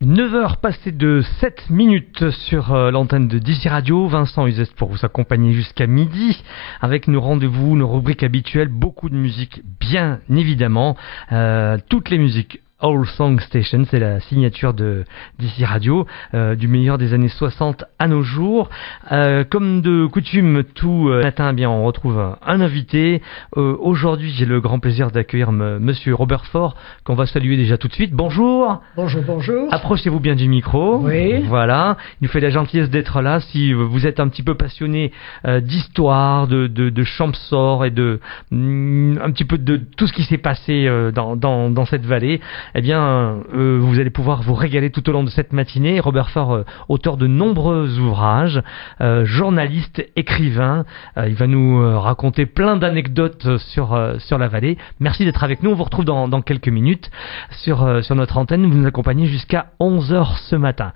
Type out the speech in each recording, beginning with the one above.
9 heures passées de 7 minutes sur l'antenne de DC Radio. Vincent Uzès pour vous accompagner jusqu'à midi avec nos rendez-vous, nos rubriques habituelles, beaucoup de musique bien évidemment, toutes les musiques. All Song Station, c'est la signature de DC Radio, du meilleur des années 60 à nos jours. Comme de coutume, tout matin, bien, on retrouve un invité. Aujourd'hui, j'ai le grand plaisir d'accueillir Monsieur Robert Faure, qu'on va saluer déjà tout de suite. Bonjour. Bonjour, bonjour. Approchez-vous bien du micro. Oui. Voilà. Il nous fait la gentillesse d'être là. Si vous êtes un petit peu passionné d'histoire, de champsor et un petit peu de tout ce qui s'est passé dans cette vallée, eh bien, vous allez pouvoir vous régaler tout au long de cette matinée. Robert Faure, auteur de nombreux ouvrages, journaliste, écrivain, il va nous raconter plein d'anecdotes sur la vallée. Merci d'être avec nous. On vous retrouve dans quelques minutes sur notre antenne. Vous nous accompagnez jusqu'à 11h ce matin.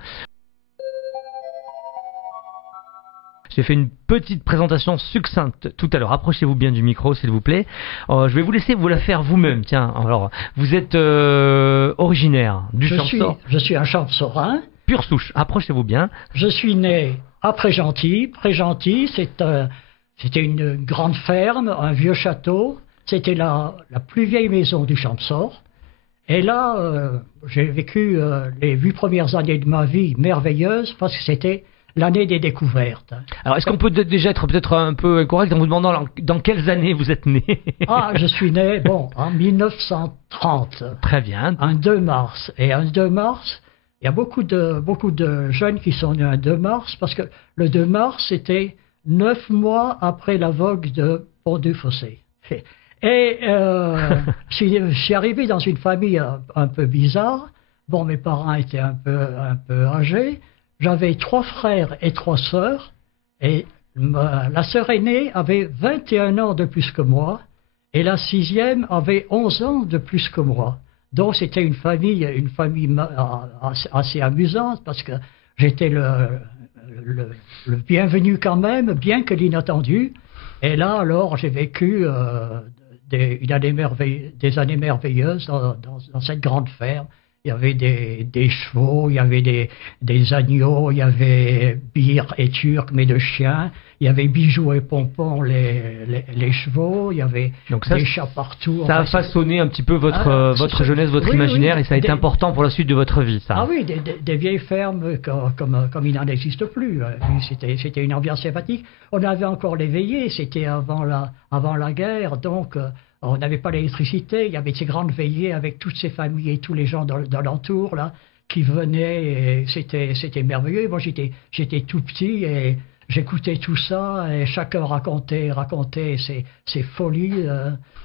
J'ai fait une petite présentation succincte tout à l'heure. Approchez-vous bien du micro, s'il vous plaît. Je vais vous laisser vous la faire vous-même. Tiens, alors, vous êtes originaire du Champsaur. Je suis un Champsaurin. Pure souche. Approchez-vous bien. Je suis né à Prégentil. Prégentil, c'était une grande ferme, un vieux château. C'était la plus vieille maison du Champsaur. Et là, j'ai vécu les 8 premières années de ma vie merveilleuses parce que c'était l'année des découvertes. Alors, est-ce qu'on peut déjà être peut-être un peu incorrect en vous demandant dans quelles années vous êtes né? Je suis né, en 1930. Très bien. Un 2 mars. Et un 2 mars, il y a beaucoup de jeunes qui sont nés un 2 mars, parce que le 2 mars, c'était 9 mois après la vogue de Pont-du-Fossé. Et je suis arrivé dans une famille un peu bizarre. Bon, mes parents étaient un peu âgés. J'avais 3 frères et 3 sœurs, et la sœur aînée avait 21 ans de plus que moi, et la 6e avait 11 ans de plus que moi. Donc c'était une famille assez amusante, parce que j'étais le bienvenu quand même, bien que l'inattendu. Et là, alors, j'ai vécu des années merveilleuses dans cette grande ferme. Il y avait des chevaux, il y avait des agneaux, il y avait Bire et Turc, mais de chiens. Il y avait Bijoux et Pompon, les chevaux. Il y avait des chats partout. Ça a façonné un petit peu votre jeunesse, votre imaginaire, et ça a été important pour la suite de votre vie, ça. Ah oui, des vieilles fermes comme il n'en existe plus. C'était une ambiance sympathique. On avait encore les veillées, c'était avant la guerre, donc... On n'avait pas l'électricité, il y avait ces grandes veillées avec toutes ces familles et tous les gens d'alentour là qui venaient, et c'était merveilleux. Moi j'étais tout petit et j'écoutais tout ça, et chacun racontait ses folies.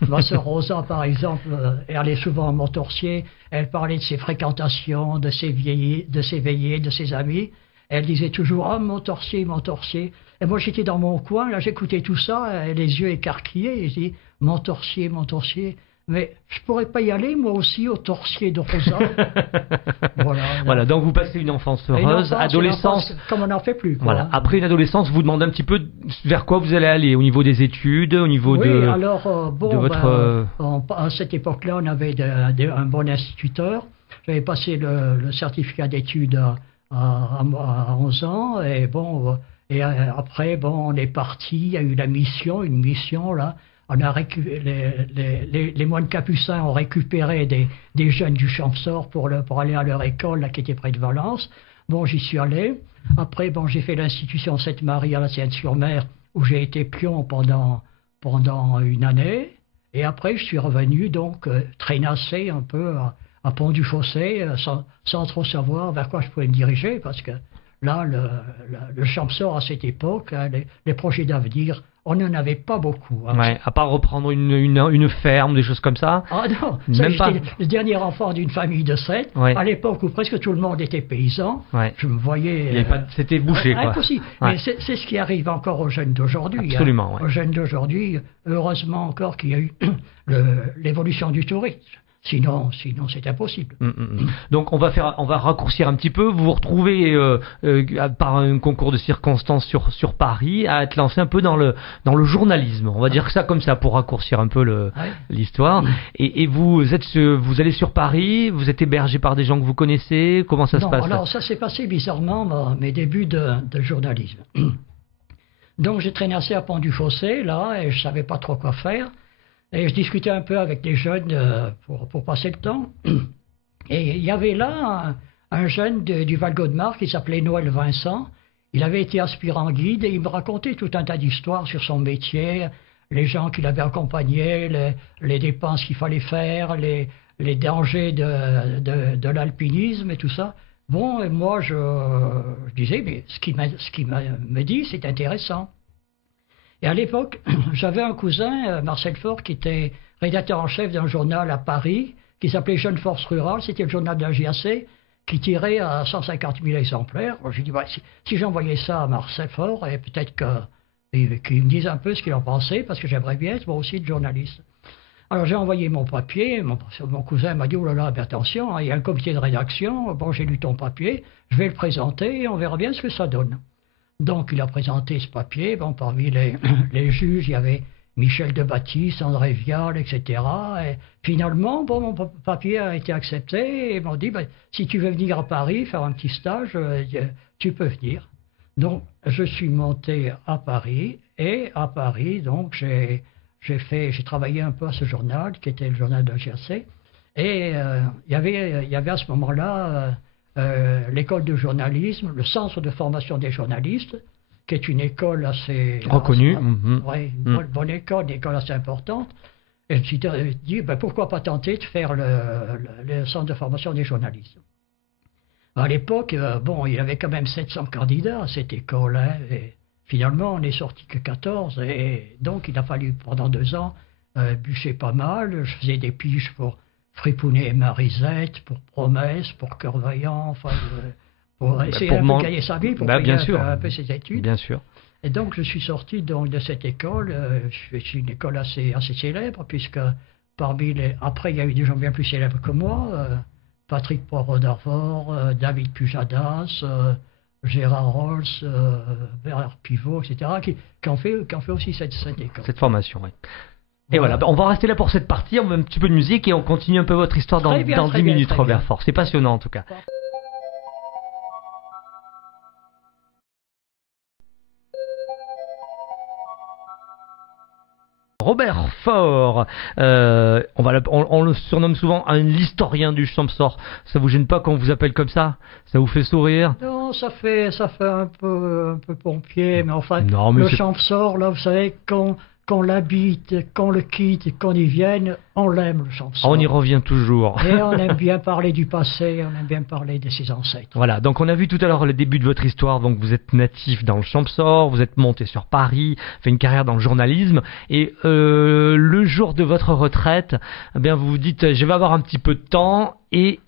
Ma sœur Rosa, par exemple, elle allait souvent à Montorsier, elle parlait de ses fréquentations, de ses veillées, de ses amis. Elle disait toujours « Ah, Montorsier, Montorsier ». Et moi, j'étais dans mon coin, là, j'écoutais tout ça, les yeux écarquillés, et je dis « Montorsier, Montorsier ». Mais je pourrais pas y aller, moi aussi, au torsier de Rosa. Voilà, donc vous passez une enfance heureuse, adolescence. Comme on n'en fait plus. Quoi. Voilà. Après une adolescence, vous demandez un petit peu vers quoi vous allez aller, au niveau des études, au niveau de votre... à cette époque-là, on avait un bon instituteur. J'avais passé le certificat d'études à 11 ans, et après, on est parti, il y a eu une mission là. On a les moines capucins ont récupéré des jeunes du Champsaur pour aller à leur école là, qui était près de Valence. Bon, j'y suis allé. Après, j'ai fait l'institution Sainte-Marie à la Seine-sur-Mer, où j'ai été pion pendant une année. Et après, je suis revenu donc traînasser un peu à Pont-du-Fossé, sans trop savoir vers quoi je pouvais me diriger, parce que là, le Champsaur à cette époque, les projets d'avenir, on n'en avait pas beaucoup. Hein. Ouais, à part reprendre une ferme, des choses comme ça. Ah non, j'étais le dernier enfant d'une famille de 7, à l'époque où presque tout le monde était paysan. Ouais. Je me voyais... C'était bouché, quoi. Impossible. Ouais. Mais c'est ce qui arrive encore aux jeunes d'aujourd'hui. Absolument, Aux jeunes d'aujourd'hui, heureusement encore qu'il y a eu l'évolution du tourisme. Sinon c'est impossible. Donc on va raccourcir un petit peu. Vous vous retrouvez par un concours de circonstances sur Paris à être lancé un peu dans le journalisme. On va dire ça comme ça pour raccourcir un peu l'histoire. Et vous allez sur Paris. Vous êtes hébergé par des gens que vous connaissez. Comment ça se passe? Alors ça s'est passé bizarrement mes débuts de journalisme. Donc j'ai traîné assez à Pont-du-Fossé là et je savais pas trop quoi faire. Et je discutais un peu avec des jeunes pour passer le temps. Et il y avait là un jeune du Val-Gaudemar qui s'appelait Noël Vincent. Il avait été aspirant guide et il me racontait tout un tas d'histoires sur son métier, les gens qu'il avait accompagnés, les dépenses qu'il fallait faire, les dangers de l'alpinisme et tout ça. Bon, et moi je disais, mais ce qu'il me dit, c'est intéressant. Et à l'époque, j'avais un cousin, Marcel Faure, qui était rédacteur en chef d'un journal à Paris, qui s'appelait Jeune Force Rurale, c'était le journal de la JAC, qui tirait à 150 000 exemplaires. Moi, j'ai dit, si j'envoyais ça à Marcel Faure, et peut-être qu'il me dise un peu ce qu'il en pensait, parce que j'aimerais bien être moi aussi de journaliste. Alors j'ai envoyé mon papier, mon cousin m'a dit, oh là là, mais attention, hein, il y a un comité de rédaction, bon j'ai lu ton papier, je vais le présenter et on verra bien ce que ça donne. Donc il a présenté ce papier, bon parmi les juges, il y avait Michel de Baptiste, André Vial, etc. Et finalement, bon, mon papier a été accepté et ils m'ont dit, si tu veux venir à Paris faire un petit stage, tu peux venir. Donc je suis monté à Paris et à Paris, donc j'ai travaillé un peu à ce journal, qui était le journal de la JAC. Et il y avait à ce moment-là l'école de journalisme, le centre de formation des journalistes, qui est une école assez... reconnue. Oui, une bonne école, une école assez importante. Et je me suis dit, pourquoi pas tenter de faire le centre de formation des journalistes. À l'époque, il y avait quand même 700 candidats à cette école, hein, et finalement, on n'est sorti que 14, et donc il a fallu, pendant 2 ans, bûcher pas mal. Je faisais des piges pour Fripounet et Marisette, pour Promesse, pour Cœur Vaillant, enfin, pour essayer de gagner sa vie, pour payer un peu ses études. Bien sûr. Et donc, je suis sorti donc, de cette école. C'est une école assez célèbre, puisque après, il y a eu des gens bien plus célèbres que moi. Patrick Poirot d'Arvor, David Pujadas, Gérard Rolls, Bernard Pivot, etc., qui ont fait aussi cette école. Cette formation, oui. Et voilà, on va rester là pour cette partie, on met un petit peu de musique et on continue un peu votre histoire dans 10 minutes, Robert Faure. C'est passionnant en tout cas. Robert Faure, on le surnomme souvent l'historien du Champsaur. Ça vous gêne pas qu'on vous appelle comme ça? Ça vous fait sourire? Non, ça fait un peu pompier, mais enfin, le Champsaur, là, vous savez, qu'on l'habite, qu'on le quitte, qu'on y vienne, on l'aime, le Champsaur. On y revient toujours. Et on aime bien parler du passé, on aime bien parler de ses ancêtres. Voilà, donc on a vu tout à l'heure le début de votre histoire, donc vous êtes natif dans le Champsaur, vous êtes monté sur Paris, fait une carrière dans le journalisme, et le jour de votre retraite, eh bien vous vous dites, je vais avoir un petit peu de temps, et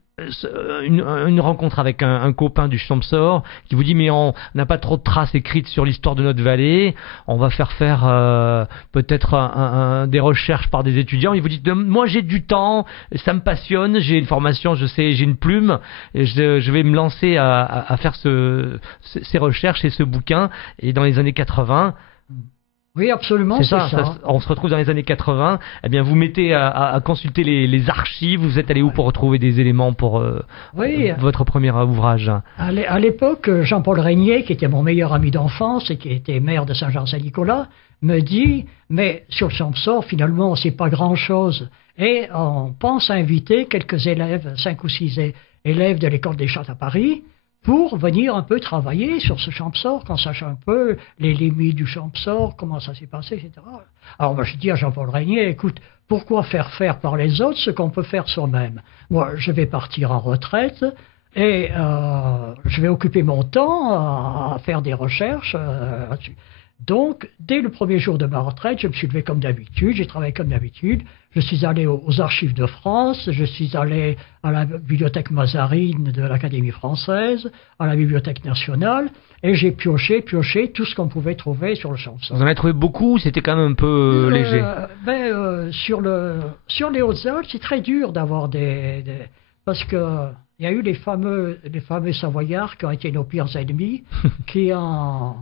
une rencontre avec un copain du Champsaur qui vous dit mais on n'a pas trop de traces écrites sur l'histoire de notre vallée, on va faire peut-être des recherches par des étudiants. Il vous dit moi j'ai du temps, ça me passionne, j'ai une formation, je sais, j'ai une plume, et je vais me lancer à faire ces recherches et ce bouquin. Et dans les années 80, oui, absolument, c'est ça. On se retrouve dans les années 80. Eh bien, vous mettez à consulter les archives. Vous êtes allé où pour retrouver des éléments pour votre premier ouvrage? À l'époque, Jean-Paul Régnier, qui était mon meilleur ami d'enfance et qui était maire de Saint-Jean-Saint-Nicolas, me dit, mais sur le Champsaur, finalement, c'est pas grand-chose. Et on pense inviter quelques élèves, 5 ou 6 élèves de l'école des Chants à Paris, pour venir un peu travailler sur ce Champsaur, qu'on sache un peu les limites du Champsaur, comment ça s'est passé, etc. Alors moi je dis à Jean-Paul Régnier, écoute, pourquoi faire par les autres ce qu'on peut faire soi-même? Moi je vais partir en retraite et je vais occuper mon temps à faire des recherches là-dessus. Donc, dès le premier jour de ma retraite, je me suis levé comme d'habitude, j'ai travaillé comme d'habitude. Je suis allé aux Archives de France, je suis allé à la bibliothèque Mazarine de l'Académie française, à la Bibliothèque nationale, et j'ai pioché tout ce qu'on pouvait trouver sur le Champsaur. Vous en avez trouvé beaucoup, c'était quand même un peu léger. Sur les Hautes-Alpes, c'est très dur d'avoir parce que il y a eu les fameux Savoyards qui ont été nos pires ennemis, qui en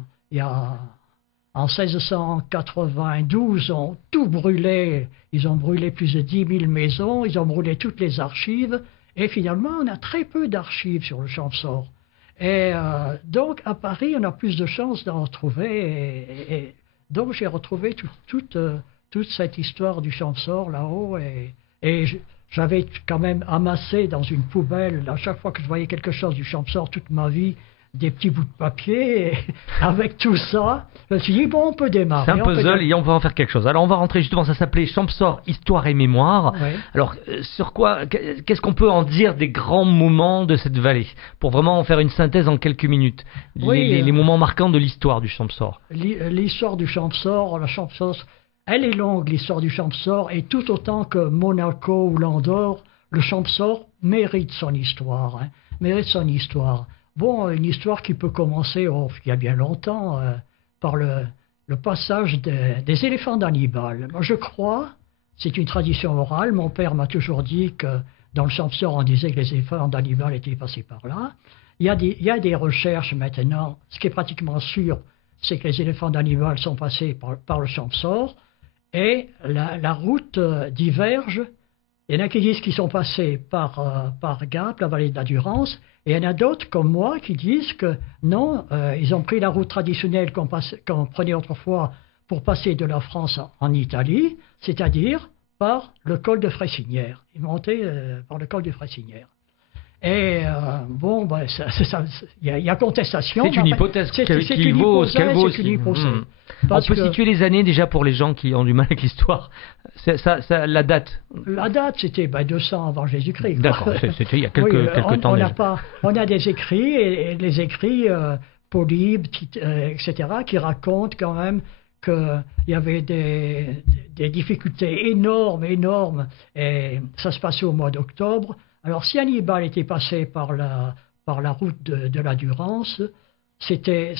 1692 ont tout brûlé. Ils ont brûlé plus de 10 000 maisons, ils ont brûlé toutes les archives, et finalement on a très peu d'archives sur le Champsaur. Et donc à Paris on a plus de chances d'en retrouver, et donc j'ai retrouvé toute cette histoire du Champsaur là-haut, et j'avais quand même amassé dans une poubelle, à chaque fois que je voyais quelque chose du Champsaur toute ma vie, des petits bouts de papier, et avec tout ça, je me suis dit, bon, on peut démarrer. C'est un puzzle et on va en faire quelque chose. Alors on va rentrer justement, ça s'appelait Champsaur, Histoire et Mémoire. Oui. Alors qu'est-ce qu'on peut en dire des grands moments de cette vallée, pour vraiment en faire une synthèse en quelques minutes, les moments marquants de l'histoire du Champsaur. L'histoire du Champsaur, elle est longue, l'histoire du Champsaur, et tout autant que Monaco ou l'Andorre, le Champsaur mérite son histoire, mérite son histoire. Bon, une histoire qui peut commencer, il y a bien longtemps, par le passage des éléphants d'Hannibal. Moi, je crois, c'est une tradition orale, mon père m'a toujours dit que dans le Champsaur, on disait que les éléphants d'Hannibal étaient passés par là. Il y a des recherches maintenant, ce qui est pratiquement sûr, c'est que les éléphants d'Hannibal sont passés par le Champsaur, et la route diverge. Il y en a qui disent qu'ils sont passés par Gap, la vallée de la Durance, et il y en a d'autres comme moi qui disent que non, ils ont pris la route traditionnelle qu'on prenait autrefois pour passer de la France en Italie, c'est-à-dire par le col de Fressinière. Ils montaient par le col de Fressinière. Et bon, il y a contestation. C'est une hypothèse qui vaut ce qu'elle vaut aussi. On peut situer les années déjà pour les gens qui ont du mal avec l'histoire. La date. La date, c'était 200 avant Jésus-Christ. D'accord, c'était il y a quelques temps déjà. On a des écrits, et les écrits Polybe, etc., qui racontent quand même qu'il y avait des difficultés énormes, et ça se passait au mois d'octobre. Alors, si Hannibal était passé par la route de la Durance, c'était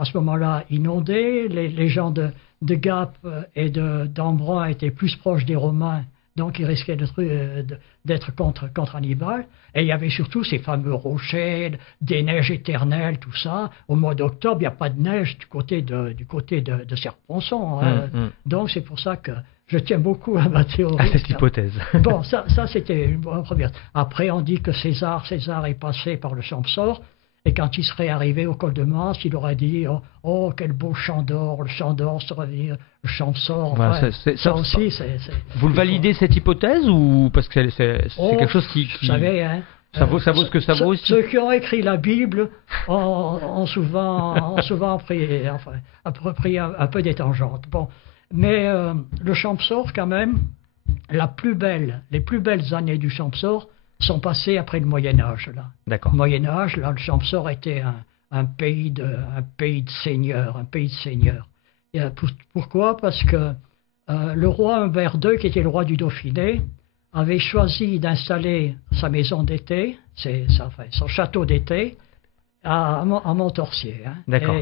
à ce moment-là inondé. Les gens de Gap et d'Embrun étaient plus proches des Romains, donc ils risquaient d'être contre Hannibal. Et il y avait surtout ces fameux rochers, des neiges éternelles, tout ça. Au mois d'octobre, il n'y a pas de neige du côté de Serponçon. Donc c'est pour ça que je tiens beaucoup à ma théorie. À cette hypothèse. Bon, ça c'était une première. Après, on dit que César est passé par le Champsaur, et quand il serait arrivé au col de Mans, il aurait dit oh, quel beau champ d'or, le champ d'or serait le Champsaur. Voilà, ça aussi, vous le validez cette hypothèse, ou parce que c'est quelque chose qui... Vous savez, ça vaut ce que ça vaut aussi. Ceux qui ont écrit la Bible ont souvent pris un peu des tangentes. Bon. Mais le Champsaur, quand même, les plus belles années du Champsaur sont passées après le Moyen-Âge. D'accord. Au Moyen-Âge, là, le Champsaur était un pays de seigneurs. Et, pourquoi? Parce que le roi Humbert II, qui était le roi du Dauphiné, avait choisi d'installer sa maison d'été, son château d'été, à Montorsier. D'accord.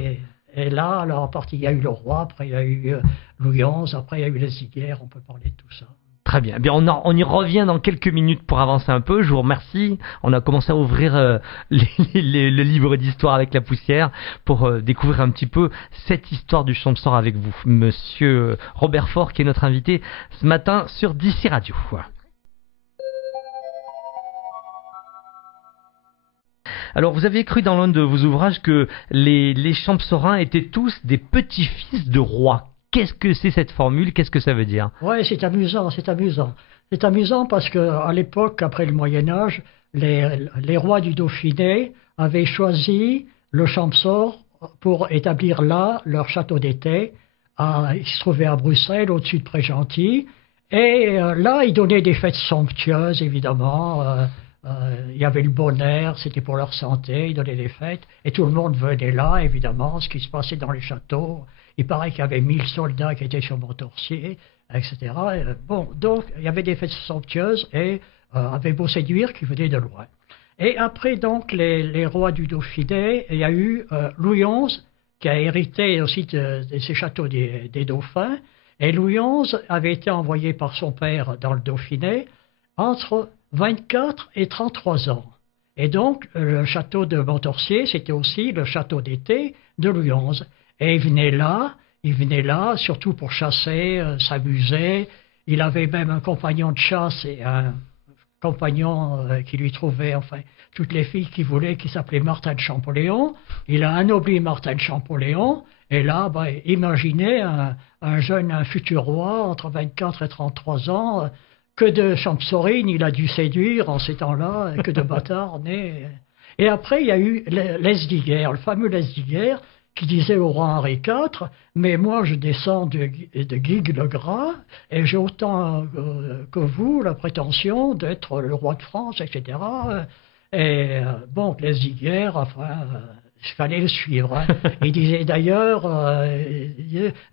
Et là, alors, il y a eu le roi, après il y a eu Louis XI, après il y a eu les Ziguerres, on peut parler de tout ça. Très bien. Bien, on y revient dans quelques minutes pour avancer un peu. Je vous remercie. On a commencé à ouvrir le livre d'histoire avec la poussière pour découvrir un petit peu cette histoire du Champsaur avec vous, Monsieur Robert Faure, qui est notre invité ce matin sur DC Radio. Voilà. Alors, vous avez écrit dans l'un de vos ouvrages que les Champsaurins étaient tous des petits-fils de rois. Qu'est-ce que c'est cette formule? Qu'est-ce que ça veut dire? Oui, c'est amusant. C'est amusant parce qu'à l'époque, après le Moyen-Âge, les rois du Dauphiné avaient choisi le Champsaur pour établir là leur château d'été. Il se trouvait à Bruxelles, au-dessus de Pré-Gentil. Et là, ils donnaient des fêtes somptueuses, évidemment. il y avait le bon air, c'était pour leur santé, ils donnaient des fêtes, et tout le monde venait là, évidemment, ce qui se passait dans les châteaux. Il paraît qu'il y avait 1000 soldats qui étaient sur Montorsier, etc. Bon, donc, il y avait des fêtes somptueuses, et avait beau séduire qui venaient de loin. Et après, donc, les rois du Dauphiné, il y a eu Louis XI, qui a hérité aussi de ces châteaux des Dauphins, et Louis XI avait été envoyé par son père dans le Dauphiné entre 24 et 33 ans. Et donc, le château de Montorsier, c'était aussi le château d'été de Louis XI. Et il venait là surtout pour chasser, s'amuser. Il avait même un compagnon de chasse et un compagnon qui lui trouvait, enfin, toutes les filles qu'il voulait, qui s'appelait Martin de Champollion. Il a anobli Martin de Champollion. Et là, imaginez un futur roi entre 24 et 33 ans. Que de champsorines il a dû séduire en ces temps-là, que de bâtards nés. Et après, il y a eu Lesdiguières, le fameux Lesdiguières, qui disait au roi Henri IV, mais moi je descends de Guigues le Gras, et j'ai autant que vous la prétention d'être le roi de France, etc. Et bon, Lesdiguières, enfin, il fallait le suivre. Hein. Il disait d'ailleurs,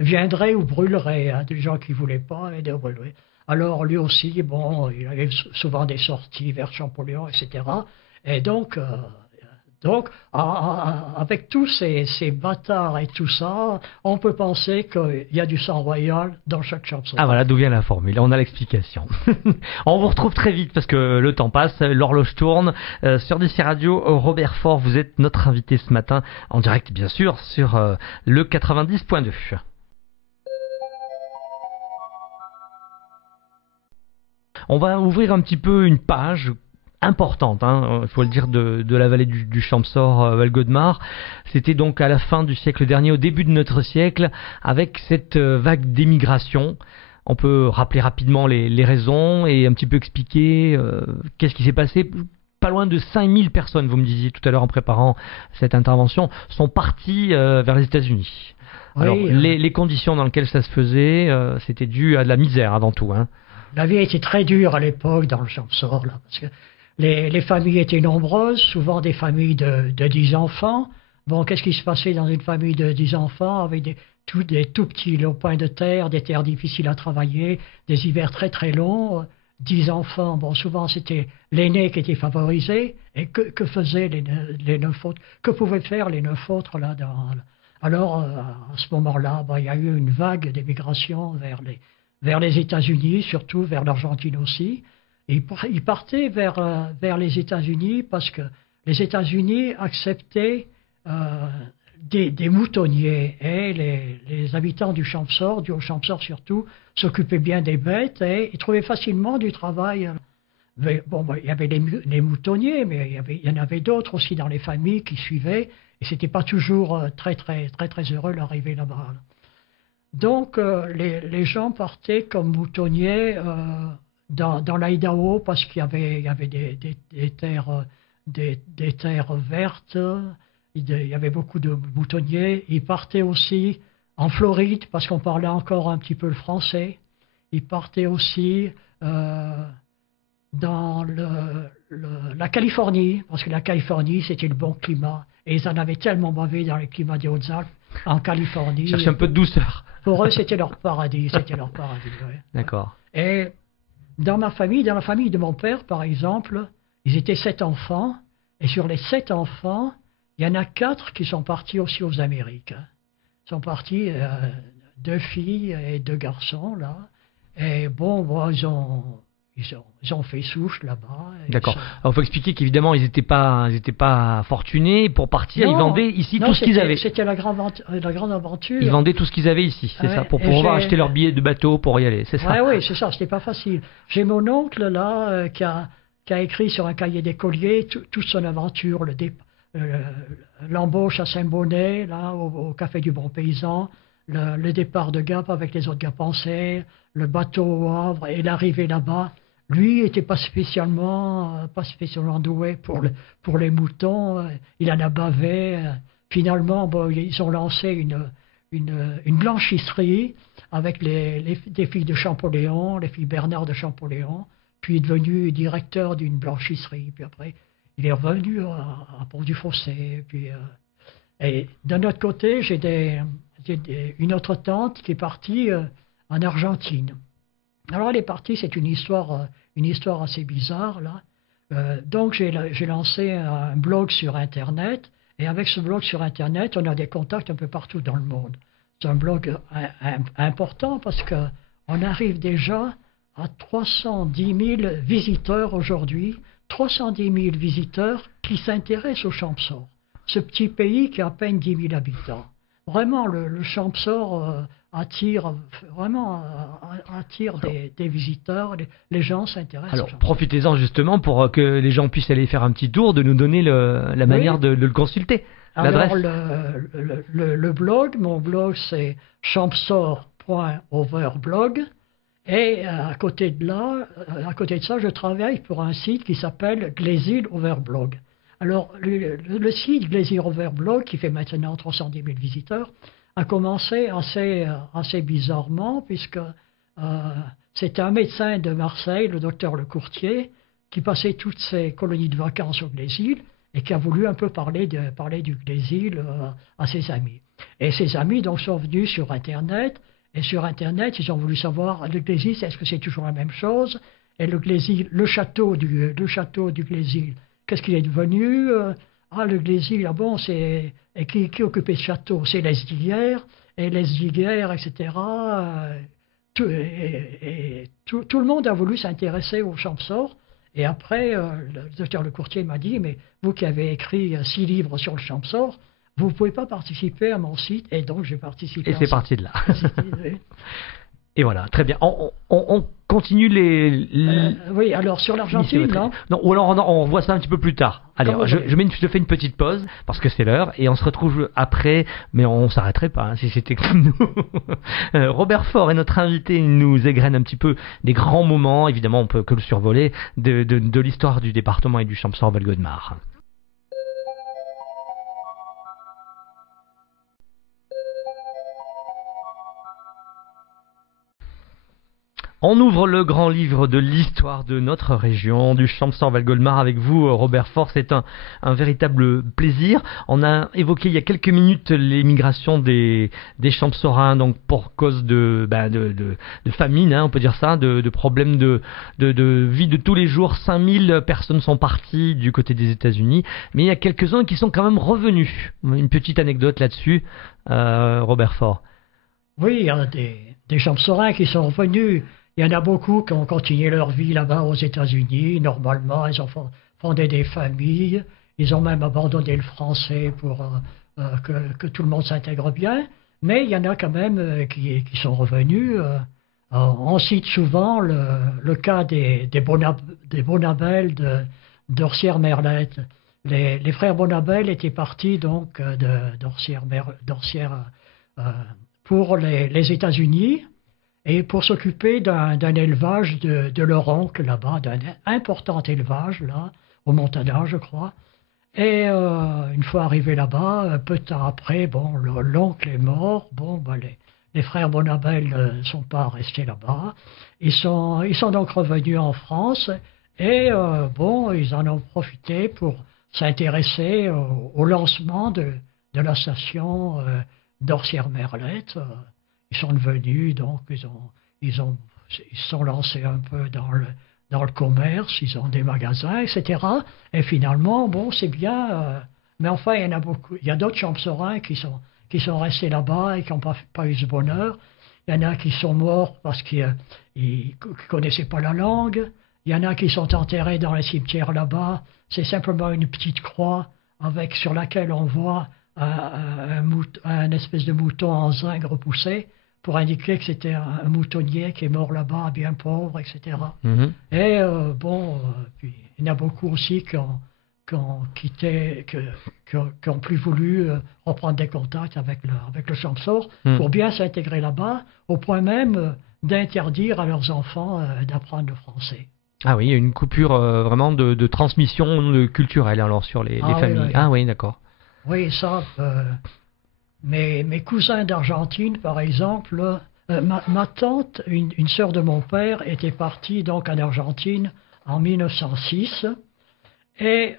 viendrait ou brûlerait, hein, des gens qui ne voulaient pas et de brûler. Alors lui aussi, bon, il avait souvent des sorties vers Champollion, etc. Et donc avec tous ces bâtards et tout ça, on peut penser qu'il y a du sang royal dans chaque chanson. Ah voilà d'où vient la formule, on a l'explication. On vous retrouve très vite parce que le temps passe, l'horloge tourne. Sur DC Radio, Robert Faure, vous êtes notre invité ce matin, en direct bien sûr, sur le 90.2. On va ouvrir un petit peu une page importante, hein, il faut le dire, de la vallée du Champsaur, Val-Godemar. C'était donc à la fin du siècle dernier, au début de notre siècle, avec cette vague d'émigration. On peut rappeler rapidement les raisons et un petit peu expliquer qu'est-ce qui s'est passé. Pas loin de 5000 personnes, vous me disiez tout à l'heure en préparant cette intervention, sont parties vers les États-Unis. Oui, alors, les conditions dans lesquelles ça se faisait, c'était dû à de la misère avant tout, hein. La vie était très dure à l'époque dans le Champsaur, là, parce que les familles étaient nombreuses, souvent des familles de 10 enfants. Bon, qu'est-ce qui se passait dans une famille de 10 enfants avec des tout petits lopins de terre, des terres difficiles à travailler, des hivers très très longs, 10 enfants. Bon, souvent c'était l'aîné qui était favorisé. Et que faisaient les 9 autres? Que pouvaient faire les 9 autres là Alors, à ce moment-là, il y a eu une vague d'émigration vers les États-Unis, surtout vers l'Argentine aussi. Et ils partaient vers les États-Unis parce que les États-Unis acceptaient des moutonniers. Et les habitants du Champsaur, du Haut-Champsaur surtout, s'occupaient bien des bêtes et ils trouvaient facilement du travail. Mais, bon, il y avait les moutonniers, mais il y en avait d'autres aussi dans les familles qui suivaient. Et c'était pas toujours très heureux d'arriver là-bas. Donc, les gens partaient comme moutonniers dans l'Idaho parce qu'il y avait des terres vertes, il y avait beaucoup de moutonniers. Ils partaient aussi en Floride parce qu'on parlait encore un petit peu le français. Ils partaient aussi dans la Californie, parce que la Californie, c'était le bon climat. Et ils en avaient tellement bavé dans les climats des Hautes-Alpes, en Californie. Chercher un peu de douceur. Pour eux, c'était leur paradis, Ouais. D'accord. Et dans la famille de mon père, par exemple, ils étaient 7 enfants, et sur les 7 enfants, il y en a 4 qui sont partis aussi aux Amériques. Ils sont partis 2 filles et 2 garçons, là. Et bon, ils ont fait souche là-bas. D'accord. Alors, il faut expliquer qu'évidemment, ils n'étaient pas fortunés. Pour partir, ils vendaient ici tout ce qu'ils avaient. C'était la grande aventure. Ils vendaient tout ce qu'ils avaient ici, c'est ça, pour pouvoir acheter leur billet de bateau pour y aller, c'est ça. Oui, c'est ça, c'était pas facile. J'ai mon oncle, là, qui a écrit sur un cahier d'écolier toute son aventure, l'embauche à Saint-Bonnet, là, au Café du Bon Paysan, le départ de Gap avec les autres Gapençais, le bateau au Havre et l'arrivée là-bas. Lui n'était pas spécialement doué pour les moutons. Il en a bavé. Finalement, ils ont lancé une blanchisserie avec des filles de Champollion, les filles Bernard de Champollion, puis devenu directeur d'une blanchisserie, puis après, il est revenu à Pont-du-Fossé, puis... et d'un autre côté, j'ai une autre tante qui est partie en Argentine. Alors elle est partie, c'est une histoire assez bizarre là. Donc j'ai lancé un blog sur Internet, et avec ce blog sur Internet, on a des contacts un peu partout dans le monde. C'est un blog important parce que on arrive déjà à 310 000 visiteurs aujourd'hui, 310 000 visiteurs qui s'intéressent au Champsaur. Ce petit pays qui a à peine 10 000 habitants. Vraiment, le Champsaur attire des visiteurs, les gens s'intéressent. Alors, profitez-en justement pour que les gens puissent aller faire un petit tour, de nous donner la manière de le consulter. Alors, le blog, mon blog, c'est champsaur.overblog. Et à côté de ça, je travaille pour un site qui s'appelle Glésil Overblog. Alors, le site Glésil Overblog, qui fait maintenant 310 000 visiteurs, a commencé assez bizarrement, puisque c'était un médecin de Marseille, le docteur Lecourtier, qui passait toutes ses colonies de vacances au Glésil et qui a voulu un peu parler du Glésil à ses amis. Et ses amis donc sont venus sur Internet, et sur Internet, ils ont voulu savoir le Glésil, est-ce que c'est toujours la même chose? Et le Glésil, le château du Glésil, qu'est-ce qu'il est devenu? Le Glésil, bon, c'est... Et qui occupait ce château? C'est Lesdiguières, et Lesdiguières, etc. Tout le monde a voulu s'intéresser au Champsaur. Et après, le docteur Lecourtier m'a dit, mais vous qui avez écrit 6 livres sur le Champsaur, vous ne pouvez pas participer à mon site. Et donc, j'ai participé. Et c'est parti de là. Et voilà, très bien. On continue oui, alors sur l'Argentine, non? Non, ou alors on voit ça un petit peu plus tard. Allez, je fais une petite pause, parce que c'est l'heure, et on se retrouve après, mais on ne s'arrêterait pas, hein, si c'était comme nous. Robert Faure est notre invité, il nous égrène un petit peu des grands moments, évidemment on peut que le survoler, de l'histoire du département et du Champsaur-Val-Godemar. On ouvre le grand livre de l'histoire de notre région, du Champsaur-Val-Godemar avec vous, Robert Faure. C'est un véritable plaisir. On a évoqué il y a quelques minutes l'émigration des Champsaurins, donc pour cause de famine, hein, on peut dire ça, de problèmes de vie de tous les jours. 5000 personnes sont parties du côté des États-Unis, mais il y a quelques-uns qui sont quand même revenus. Une petite anecdote là-dessus, Robert Faure. Oui, il y a des Champsaurins qui sont revenus. Il y en a beaucoup qui ont continué leur vie là-bas aux États-Unis. Normalement, ils ont fondé des familles. Ils ont même abandonné le français pour que tout le monde s'intègre bien. Mais il y en a quand même qui sont revenus. On cite souvent le cas des Bonabel d'Orsières-Merlette. Les frères Bonabel étaient partis donc d'Orsières pour les États-Unis, et pour s'occuper d'un élevage de leur oncle là-bas, d'un important élevage là, au Montana, je crois. Et une fois arrivé là-bas, peu de temps après, bon, l'oncle est mort. Bon, les frères Bonabel ne sont pas restés là-bas. Ils sont donc revenus en France, et ils en ont profité pour s'intéresser au lancement de la station d'Orsières-Merlette. Ils sont venus, donc ils sont lancés un peu dans le commerce, ils ont des magasins, etc. Et finalement, bon, c'est bien, mais enfin, il y en a beaucoup. Il y a d'autres Champsaurins qui sont restés là-bas et qui n'ont pas eu ce bonheur. Il y en a qui sont morts parce qu'ils ne connaissaient pas la langue. Il y en a qui sont enterrés dans les cimetières là-bas. C'est simplement une petite croix sur laquelle on voit un espèce de mouton en zinc repoussé, pour indiquer que c'était un moutonnier qui est mort là-bas, bien pauvre, etc. Mm-hmm. Et puis, il y en a beaucoup aussi qui ont quitté, qui ont plus voulu reprendre des contacts avec le Champsaur pour bien s'intégrer là-bas, au point même d'interdire à leurs enfants d'apprendre le français. Ah oui, il y a une coupure vraiment de transmission culturelle alors sur les familles. Oui, oui. Ah oui, d'accord. Oui, ça... mes cousins d'Argentine, par exemple, Ma tante, une sœur de mon père, était partie donc en Argentine en 1906. Et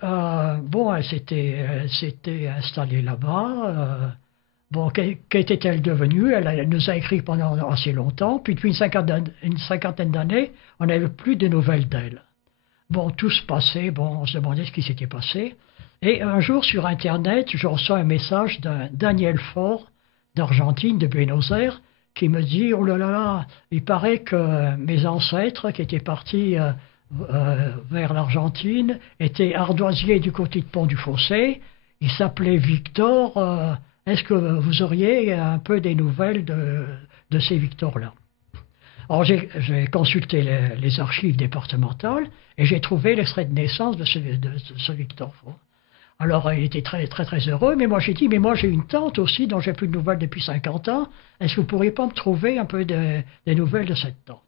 bon, elle s'était installée là-bas. Bon, qu'était-elle devenue? Elle nous a écrit pendant assez longtemps. Puis depuis une cinquantaine d'années, on n'avait plus de nouvelles d'elle. Bon, tout se passait. Bon, on se demandait ce qui s'était passé. Et un jour, sur Internet, je reçois un message d'un Daniel Faure d'Argentine, de Buenos Aires, qui me dit, oh là là là, il paraît que mes ancêtres qui étaient partis vers l'Argentine étaient ardoisiers du côté de Pont du Fossé. Il s'appelait Victor. Est-ce que vous auriez un peu des nouvelles de ces Victors-là? Alors j'ai consulté les archives départementales et j'ai trouvé l'extrait de naissance de ce Victor Faure. Alors, il était très, très, très heureux, mais moi, j'ai dit, mais moi, j'ai une tante aussi dont j'ai plus de nouvelles depuis 50 ans. Est-ce que vous pourriez pas me trouver un peu des nouvelles de cette tante?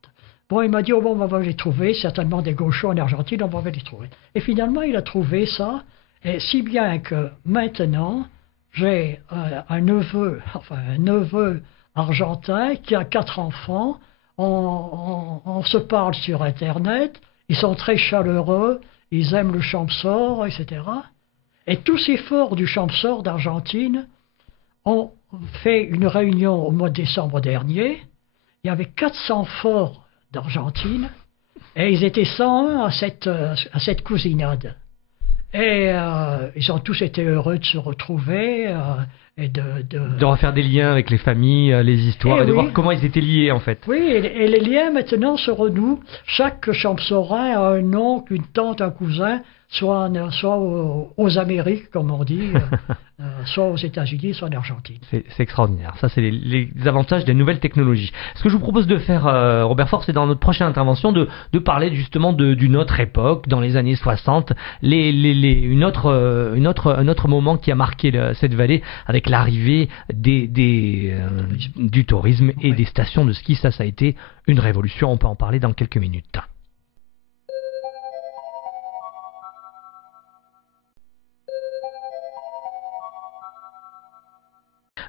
Bon, il m'a dit, oh bon, on va les trouver, certainement des gauchos en Argentine, on va les trouver. Et finalement, il a trouvé ça, et si bien que maintenant, j'ai un neveu argentin qui a 4 enfants, on se parle sur Internet, ils sont très chaleureux, ils aiment le champsor, etc. Et tous ces forts du Champsor d'Argentine ont fait une réunion au mois de décembre dernier. Il y avait 400 forts d'Argentine et ils étaient 101 à cette cousinade. Et ils ont tous été heureux de se retrouver et de refaire des liens avec les familles, les histoires, et de voir comment ils étaient liés en fait. Oui, et les liens maintenant se renouent. Chaque champsorin a un oncle, une tante, un cousin, soit aux Amériques, comme on dit, soit aux États-Unis, soit en Argentine. C'est extraordinaire. Ça, c'est les avantages des nouvelles technologies. Ce que je vous propose de faire, Robert Faure, c'est dans notre prochaine intervention de parler justement d'une autre époque, dans les années 60, un autre moment qui a marqué cette vallée avec l'arrivée du tourisme et des stations de ski. Ça a été une révolution. On peut en parler dans quelques minutes.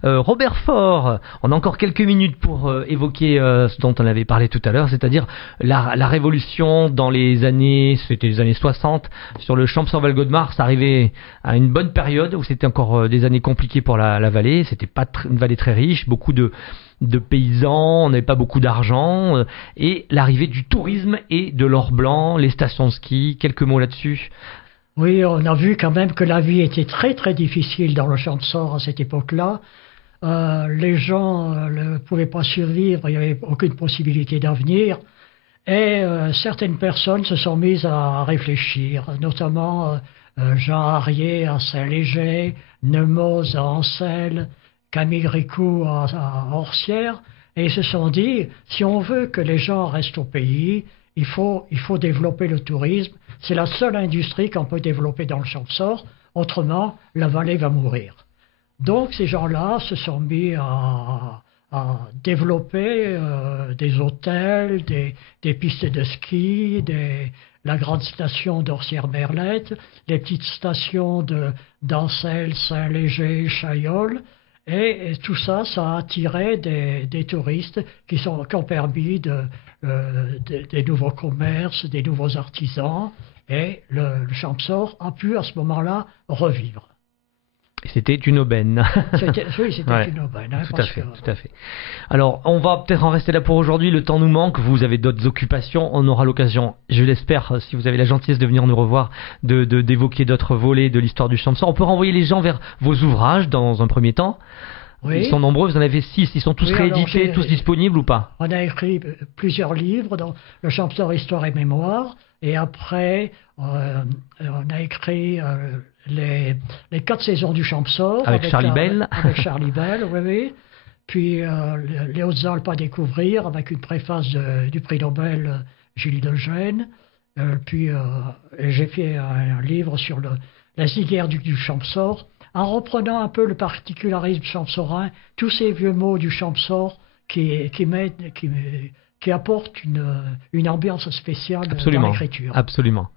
Robert Faure, on a encore quelques minutes pour évoquer ce dont on avait parlé tout à l'heure, c'est-à-dire la révolution dans c'était les années 60, sur le Champsaur-Val-Gaudemar. Ça arrivait à une bonne période où c'était encore des années compliquées pour la vallée. C'était pas une vallée très riche, beaucoup de paysans, on n'avait pas beaucoup d'argent, et l'arrivée du tourisme et de l'or blanc, les stations de ski. Quelques mots là-dessus. Oui, on a vu quand même que la vie était très très difficile dans le Champsaur à cette époque-là. Les gens ne pouvaient pas survivre, il n'y avait aucune possibilité d'avenir. Et certaines personnes se sont mises à réfléchir, notamment Jean Harrier à Saint-Léger, Nemoz à Ancel, Camille Ricou à Orsières. Et ils se sont dit, si on veut que les gens restent au pays, il faut développer le tourisme. C'est la seule industrie qu'on peut développer dans le Champsaur, autrement la vallée va mourir. Donc ces gens-là se sont mis à développer des hôtels, des pistes de ski, la grande station d'Orsières-Merlette, les petites stations d'Ancel, Saint-Léger, Chaillol. Et tout ça, ça a attiré des touristes qui ont permis des nouveaux commerces, des nouveaux artisans. Et le Champsaur a pu à ce moment-là revivre. C'était une aubaine. Oui, c'était une aubaine. Hein, tout à fait. Alors, on va peut-être en rester là pour aujourd'hui. Le temps nous manque. Vous avez d'autres occupations. On aura l'occasion, je l'espère, si vous avez la gentillesse de venir nous revoir, d'évoquer d'autres volets de l'histoire du Champsaur. On peut renvoyer les gens vers vos ouvrages dans un premier temps. Oui. Ils sont nombreux, vous en avez 6. Ils sont tous réédités, tous disponibles ou pas? On a écrit plusieurs livres dans le Champsaur Histoire et Mémoire. Et après, on a écrit les 4 saisons du Champsaur. Avec Charlie Bell. Avec Charlie Bell, oui. Puis les Hautes-Alpes à découvrir, avec une préface du prix Nobel Gilles de Gênes. Puis j'ai fait un livre sur la ziguère du Champsaur, en reprenant un peu le particularisme champsaurin, tous ces vieux mots du Champsaur qui qui apporte une ambiance spéciale dans l'écriture. Absolument.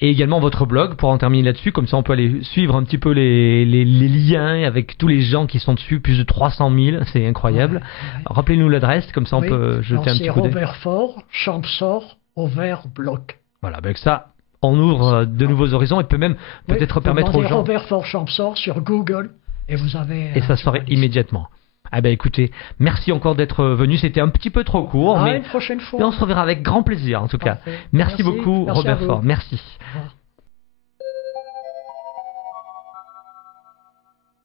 Et également votre blog, pour en terminer là-dessus, comme ça on peut aller suivre un petit peu les liens avec tous les gens qui sont dessus, plus de 300 000, c'est incroyable. Ouais. Rappelez-nous l'adresse, comme ça on peut jeter un petit coup d'œil. C'est Robert Faure, Champsaur, Over Blog. Voilà, avec ça, on ouvre de nouveaux horizons et peut même peut-être permettre aux gens... Robert Faure, Champsaur sur Google et vous avez... Et ça sort immédiatement. Ah ben écoutez, merci encore d'être venu, c'était un petit peu trop court, mais une prochaine fois. on se reverra avec grand plaisir en tout cas. Merci beaucoup Robert Faure, merci.